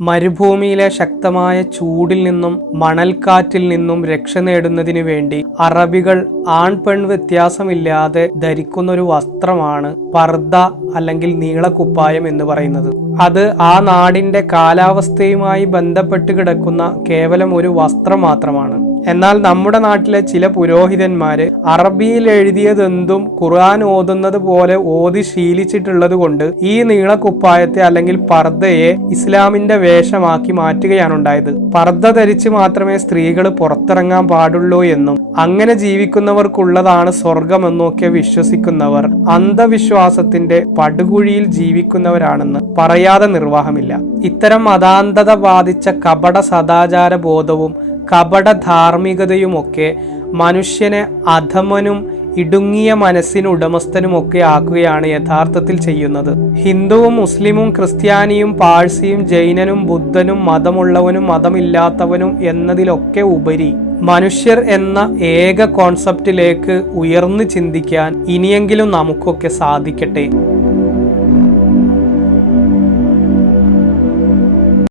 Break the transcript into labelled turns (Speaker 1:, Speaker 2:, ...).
Speaker 1: മരുഭൂമിയിലെ ശക്തമായ ചൂടിൽ നിന്നും മണൽക്കാറ്റിൽ നിന്നും രക്ഷ നേടുന്നതിനു വേണ്ടി അറബികൾ ആൺ പെൺ വ്യത്യാസമില്ലാതെ ധരിക്കുന്ന ഒരു വസ്ത്രമാണ് പർദ്ദ അല്ലെങ്കിൽ നീളക്കുപ്പായം എന്ന് പറയുന്നത്. അത് ആ നാടിന്റെ കാലാവസ്ഥയുമായി ബന്ധപ്പെട്ട് കിടക്കുന്ന കേവലം ഒരു വസ്ത്രം മാത്രമാണ്. എന്നാൽ നമ്മുടെ നാട്ടിലെ ചില പുരോഹിതന്മാര് അറബിയിൽ എഴുതിയതെന്തും ഖുർആൻ ഓതുന്നത് പോലെ ഓതി ശീലിച്ചിട്ടുള്ളത് കൊണ്ട് ഈ നീളക്കുപ്പായത്തെ അല്ലെങ്കിൽ പർദ്ദയെ ഇസ്ലാമിന്റെ വേഷമാക്കി മാറ്റുകയാണ് ഉണ്ടായത്. പർദ്ദ ധരിച്ച് മാത്രമേ സ്ത്രീകൾ പുറത്തിറങ്ങാൻ പാടുള്ളൂ എന്നും അങ്ങനെ ജീവിക്കുന്നവർക്കുള്ളതാണ് സ്വർഗമെന്നൊക്കെ വിശ്വസിക്കുന്നവർ അന്ധവിശ്വാസത്തിന്റെ പടുകുഴിയിൽ ജീവിക്കുന്നവരാണെന്ന് പറയാതെ നിർവാഹമില്ല. ഇത്തരം മതാന്ധത ബാധിച്ച കപട സദാചാര ബോധവും കപട ധാർമ്മികതയുമൊക്കെ മനുഷ്യനെ അധമനും ഇടുങ്ങിയ മനസ്സിന് ഉടമസ്ഥനുമൊക്കെ ആക്കുകയാണ് യഥാർത്ഥത്തിൽ ചെയ്യുന്നത്. ഹിന്ദുവും മുസ്ലിമും ക്രിസ്ത്യാനിയും പാഴ്സിയും ജൈനനും ബുദ്ധനും മതമുള്ളവനും മതമില്ലാത്തവനും എന്നതിലൊക്കെ ഉപരി മനുഷ്യർ എന്ന ഏക കോൺസെപ്റ്റിലേക്ക് ഉയർന്നു ചിന്തിക്കാൻ ഇനിയെങ്കിലും നമുക്കൊക്കെ സാധിക്കട്ടെ.